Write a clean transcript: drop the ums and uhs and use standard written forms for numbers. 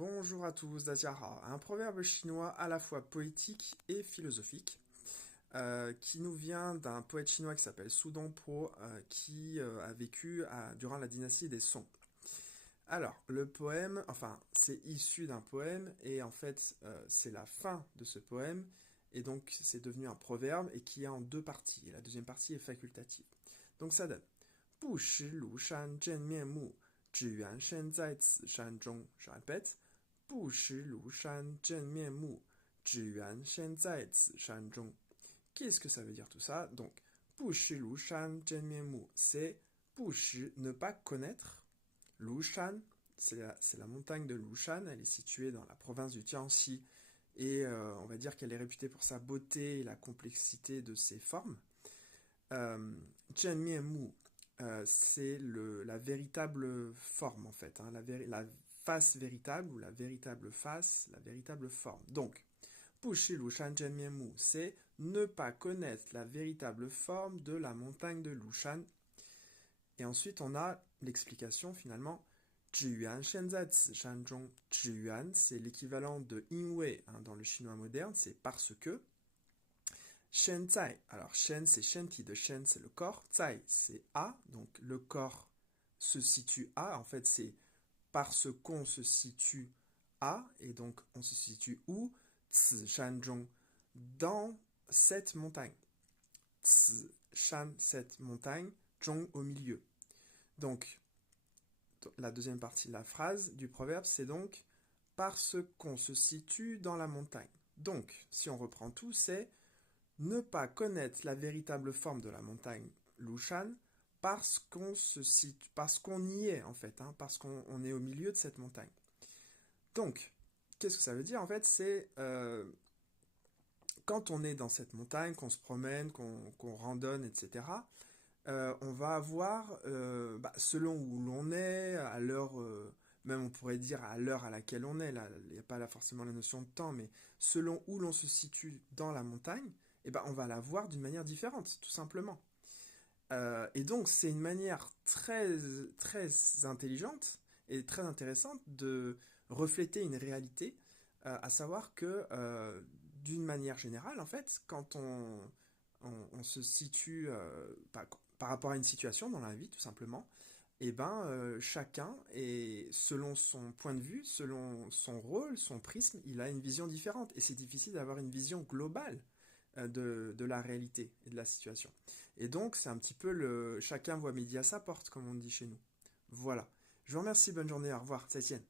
Bonjour à tous, Dajiahao. Un proverbe chinois à la fois poétique et philosophique, qui nous vient d'un poète chinois qui s'appelle Su Dongpo, qui a vécu durant la dynastie des Song. Alors, le poème, enfin, c'est issu d'un poème, et en fait, c'est la fin de ce poème, et donc c'est devenu un proverbe, et qui est en deux parties, et la deuxième partie est facultative. Donc ça donne 不识庐山真面目，只缘身在此山中. Je répète, 不识庐山真面目，只缘身在此山中. Qu'est-ce que ça veut dire tout ça? Donc, 不识庐山真面目, c'est 不识, ne pas connaître. Lushan, c'est la montagne de Lushan, elle est située dans la province du Jiangxi, et on va dire qu'elle est réputée pour sa beauté et la complexité de ses formes. Zhenmianmu, c'est la véritable forme en fait, hein, la face véritable ou la véritable face, la véritable forme. Donc, 不识庐山 Zhenmianmu, c'est ne pas connaître la véritable forme de la montagne de Lushan. Et ensuite, on a l'explication finalement. 只缘身在此山中. 只缘, c'est l'équivalent de 因为, hein, dans le chinois moderne, c'est parce que. 身在, alors shen c'est shenti de shen, c'est le corps, zai c'est à, donc le corps se situe à, en fait c'est parce qu'on se situe à, et donc on se situe où? Ci shanzhong, dans cette montagne. Ci shan, cette montagne, zhong au milieu. Donc, la deuxième partie de la phrase du proverbe, c'est donc parce qu'on se situe dans la montagne. Donc, si on reprend tout, c'est ne pas connaître la véritable forme de la montagne Lushan parce qu'on y est en fait, hein, parce qu'on est au milieu de cette montagne. Donc, qu'est-ce que ça veut dire en fait? C'est quand on est dans cette montagne, qu'on se promène, qu'on randonne, etc., on va avoir, selon où l'on est, à l'heure, même on pourrait dire à l'heure à laquelle on est, là, il n'y a pas là forcément la notion de temps, mais selon où l'on se situe dans la montagne, eh ben, on va la voir d'une manière différente, tout simplement. Et donc, c'est une manière très, très intelligente et très intéressante de refléter une réalité, à savoir que, d'une manière générale, en fait, quand on se situe par rapport à une situation dans la vie, tout simplement, et ben, chacun, et selon son point de vue, selon son rôle, son prisme, il a une vision différente. Et c'est difficile d'avoir une vision globale de la réalité et de la situation. Et donc, c'est un petit peu chacun voit midi à sa porte, comme on dit chez nous. Voilà. Je vous remercie, bonne journée, au revoir, 再见.